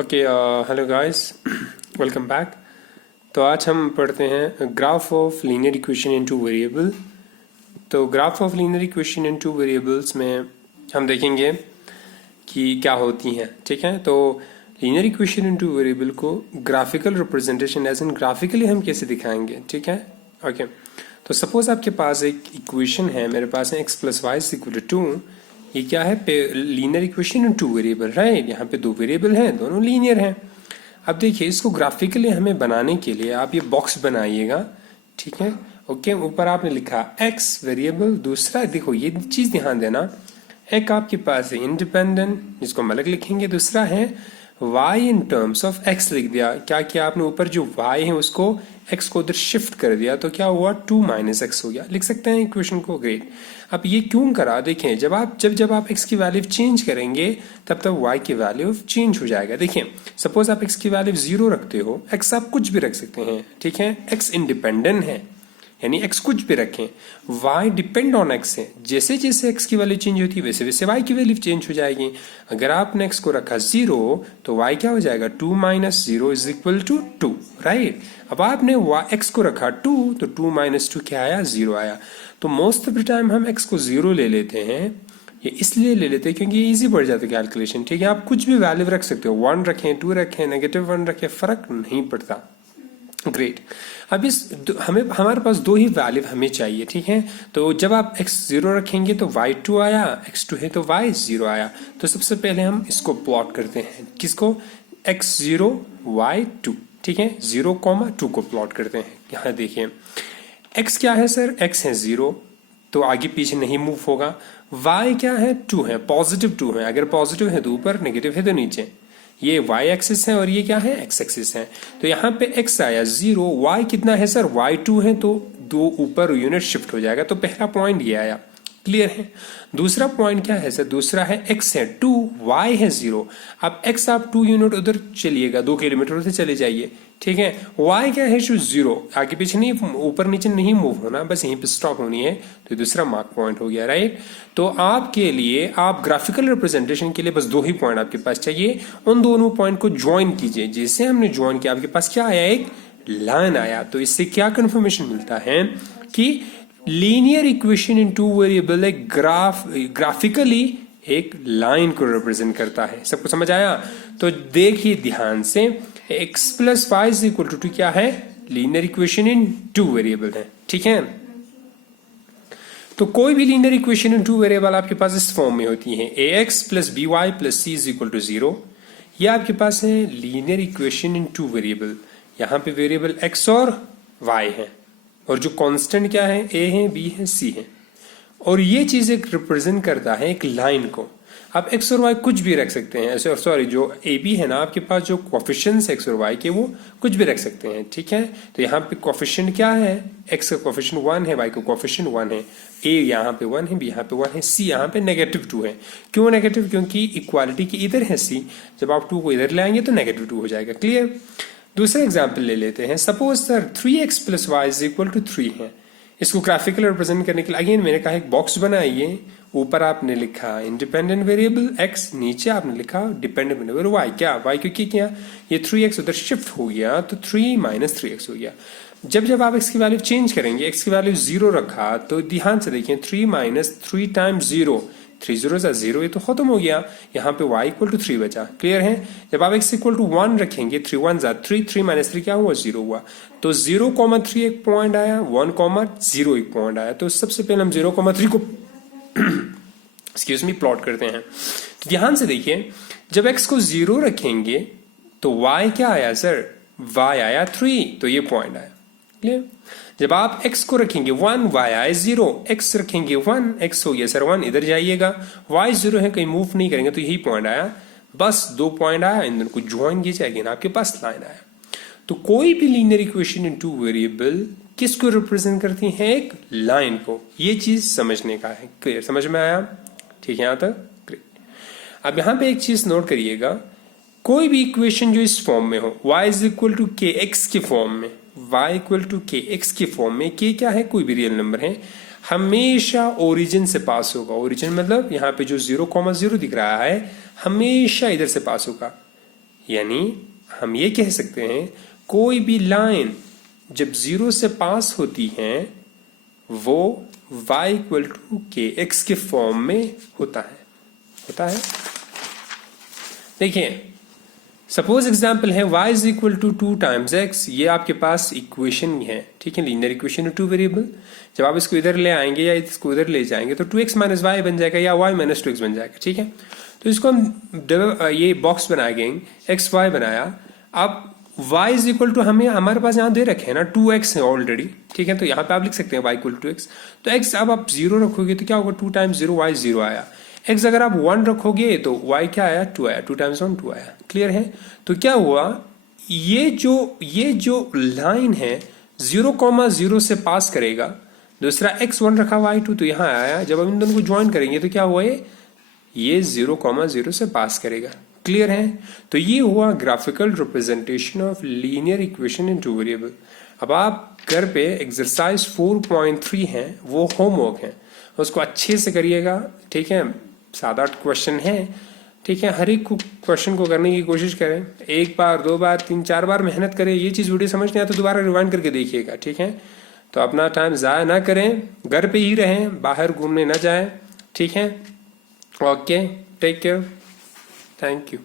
Okay, hello guys, welcome back. तो आज हम पढ़ते हैं graph of linear equation in two variable. तो graph of linear equation in two variables में हम देखेंगे कि क्या होती हैं। ठीक है, तो linear equation in two variable को graphical representation as in graphically हम कैसे दिखाएंगे। ठीक है, ओके। तो सपोज आपके पास एक इक्वेशन है, मेरे पास है x plus y is equal to 2। ये क्या है? Linear equation in two variable, right. यहाँ पे दो वेरिएबल हैं, दोनों लीनियर हैं। अब देखिए, इसको ग्राफिकली हमें बनाने के लिए आप ये बॉक्स बनाइएगा। ठीक है, ओके। ऊपर आपने लिखा x वेरिएबल, दूसरा देखो ये चीज ध्यान देना, एक आपके पास है इंडिपेंडेंट जिसको हम अलग लिखेंगे, दूसरा है y in terms of x लिख दिया। क्या किया आपने? ऊपर जो y है उसको x को उधर शिफ्ट कर दिया, तो क्या हुआ? 2 माइनस एक्स हो गया। लिख सकते हैं इक्वेशन को, ग्रेट। अब ये क्यों करा? देखें, जब आप x की वैल्यू चेंज करेंगे तब तक y की वैल्यू चेंज हो जाएगा। देखें, सपोज आप x की वैल्यू 0 रखते हो, x आप कुछ भी रख सकते हैं। ठीक है, x इंडिपेंडेंट है, यानी x कुछ भी रखें, y डिपेंड ऑन x है। जैसे जैसे x की वैल्यू चेंज होती है वैसे वैसे y की वैल्यू चेंज हो जाएगी। अगर आपने x को रखा 0 तो y क्या हो जाएगा? 2 minus 0 is equal to 2, right. अब आपने x को रखा 2 तो 2 माइनस 2 क्या आया? 0 आया। तो मोस्ट ऑफ द टाइम हम x को 0 ले लेते हैं। ये इसलिए ले लेते हैं क्योंकि ये इजी पड़ जाता है कैलकुलेशन। ठीक है, आप कुछ भी वैल्यू रख सकते हो, 1 रखें, 2 रखें, -1 रखें, फर्क नहीं पड़ता। ग्रेट। अब हमारे पास दो ही वैल्यू हमें चाहिए। ठीक है, तो जब आप x 0 रखेंगे तो y 2 आया, x 2 है तो y 0 आया। तो सबसे पहले हम इसको प्लॉट करते हैं, किसको? x 0 y 2। ठीक है, 0,2 को प्लॉट करते हैं। यहाँ देखिए, x क्या है सर? x है 0, तो आगे पीछे नहीं मूव होगा। y क्या है? 2 है, पॉजिटिव 2 है। अगर पॉजिटिव है तो ऊपर, नेगेटिव है तो नीचे। ये y एक्सिस है और ये क्या है? x एक्सिस है। तो यहाँ पे x आया 0, y कितना है सर? y 2 है, तो 2 ऊपर यूनिट शिफ्ट हो जाएगा। तो पहला पॉइंट ये आया, क्लियर है। दूसरा पॉइंट क्या है सर? दूसरा है x है 2, y है 0। अब x आप 2 यूनिट उधर चलिएगा, 2 किलोमीटर उधर चले जाइए। ठीक है, y क्या है? 0, आगे पीछे नहीं, ऊपर नीचे नहीं मूव होना, बस यहीं पे स्टॉप होनी है। तो दूसरा मार्क पॉइंट हो गया, राइट। तो आपके लिए, आप ग्राफिकल रिप्रेजेंटेशन के लिए बस 2 ही पॉइंट आपके पास चाहिए। उन दोनों पॉइंट को ज्वाइन कीजिए। जैसे हमने ज्वाइन किया, आपके पास क्या आया? एक लाइन आया। तो इससे क्या कंफर्मेशन मिलता है कि linear equation in two variable एक ग्राफिकली एक लाइन को रिप्रेजेंट करता है। सबको समझ आया? तो देखिए ध्यान से, x plus y is equal to क्या है? Linear equation in two variable है। ठीक है, तो कोई भी linear equation in two variable आपके पास इस फॉर्म में होती है, ax plus b y plus c is equal to 0। यह आपके पास है linear equation in two variable. यहाँ पे वेरिएबल x और y है, और जो कांस्टेंट क्या है? a है, b है, c है। और ये चीज एक रिप्रेजेंट करता है एक लाइन को। आप x और y कुछ भी रख सकते हैं, सॉरी, जो ए बी है ना आपके पास, जो कोफिशिएंट्स x और y के, वो कुछ भी रख सकते हैं। ठीक है, तो यहाँ पे कोफिशिएंट क्या है? x का कोफिशिएंट 1 है, y का कोफिशिएंट 1 है, a यहाँ पे 1 है, b यहाँ पे 1 है, c यहाँ पे -2 है। क्यों नेगेटिव? क्योंकि इक्वालिटी की इधर है c, जब आप 2 को इधर ले आएंगे तो -2 हो जाएगा। क्लियर? दूसरा एग्जाम्पल ले लेते हैं। Suppose sir 3x plus y is equal to 3 है। इसको ग्राफिकल रिप्रेजेंट करने के लिए अगेन मैंने कहा एक बॉक्स बनाइए। ऊपर आपने लिखा इंडिपेंडेंट वेरिएबल x, नीचे आपने लिखा डिपेंडेंट वेरिएबल y। क्या y? क्योंकि क्या, ये 3x उधर शिफ्ट हो गया तो 3 माइनस 3x हो गया। जब आप x की वैल्यू चेंज करेंगे, x की वैल्यू 0 रखा, तो ध्यान से देखिए, 3 माइनस 3 टाइम्स 0, 3 0 0, ये तो खत्म हो गया। यहाँ पे y इक्वल टू 3 बचा। क्लियर है? जब आप x इक्वल टू 1 रखेंगे, 3 1 3, 3 माइनस 3 क्या हुआ? 0 हुआ। तो 0,3 एक पॉइंट आया, 1,0 एक पॉइंट आया। तो सबसे पहले हम 0,3 को एक्सक्यूज मी प्लॉट करते हैं। तो ध्यान से देखिए, जब x को 0 रखेंगे तो y क्या आया सर? y आया 3, तो ये पॉइंट आया। क्लियर? जब आप x को रखेंगे 1, y आए 0, x रखेंगे 1, x हो गया सर 1, इधर जाइएगा, y 0 है, कहीं मूव नहीं करेंगे, तो यही पॉइंट आया। बस 2 पॉइंट आया, इन दोनों को ज्वाइन कीजिए, अगेन आपके पास लाइन आया। तो कोई भी linear equation in two variable किसको रिप्रेजेंट करती है? एक लाइन को। ये चीज समझने का है। क्लियर? समझ में आया? ठीक है यहाँ तक? ग्रेट। अब यहाँ पे एक चीज नोट करिएगा, कोई भी इक्वेशन जो इस फॉर्म में हो, y is equal to k x के फॉर्म में, y equal to k x के फॉर्म में, k क्या है? कोई भी रियल नंबर है, हमेशा ओरिजिन से पास होगा। ओरिजिन मतलब यहाँ पे जो 0,0 दिख रहा है, हमेशा इधर से पास होगा। यानी हम ये कह सकते हैं कोई भी लाइन जब 0 से पास होती है वो y equal to k x के फॉर्म में होता है। देखिए सपोज एग्जाम्पल है y is equal to 2 times x, ये आपके पास इक्वेशन है, ठीक है, लीनियर इक्वेशन टू वेरिएबल। जब आप इसको इधर ले आएंगे या इसको इधर ले जाएंगे तो 2x माइनस वाई बन जाएगा या y माइनस 2x बन जाएगा, ठीक है। तो इसको हम ये बॉक्स बनाएंगे, एक्स वाई बनाया। अब y इज इक्वल टू हमें हमारे पास यहाँ दे रखे हैं ना 2x है ऑलरेडी, ठीक है, तो यहाँ पे आप लिख सकते हैं y इक्वल टू x। तो x अब आप 0 रखोगे तो क्या होगा, 2 टाइम्स 0 y 0 आया। x अगर आप 1 रखोगे तो y क्या आया, 2 आया, 2 टाइम्स 1 2 आया। क्लियर है। तो क्या हुआ, ये जो लाइन है 0,0 से पास करेगा, दूसरा x1 रखा y2 तो यहाँ आया। जब हम इन दोनों को ज्वाइन करेंगे तो क्या हुआ, ये 0,0 से पास करेगा। क्लियर है। तो ये हुआ graphical representation of linear equation in two variable. अब आप घर पे एक्सरसाइज 4.3 है वो होमवर्क है, उसको अच्छे से करिएगा, ठीक है। 7-8 क्वेश्चन है, ठीक है। हर एक क्वेश्चन को करने की कोशिश करें, 1 बार 2 बार 3-4 बार मेहनत करें। ये चीज़ वीडियो समझ नहीं आया तो दोबारा रिवाइंड करके देखिएगा, ठीक है। तो अपना टाइम ज़ाया ना करें, घर पे ही रहें, बाहर घूमने ना जाएं, ठीक है। Okay, take care, thank you.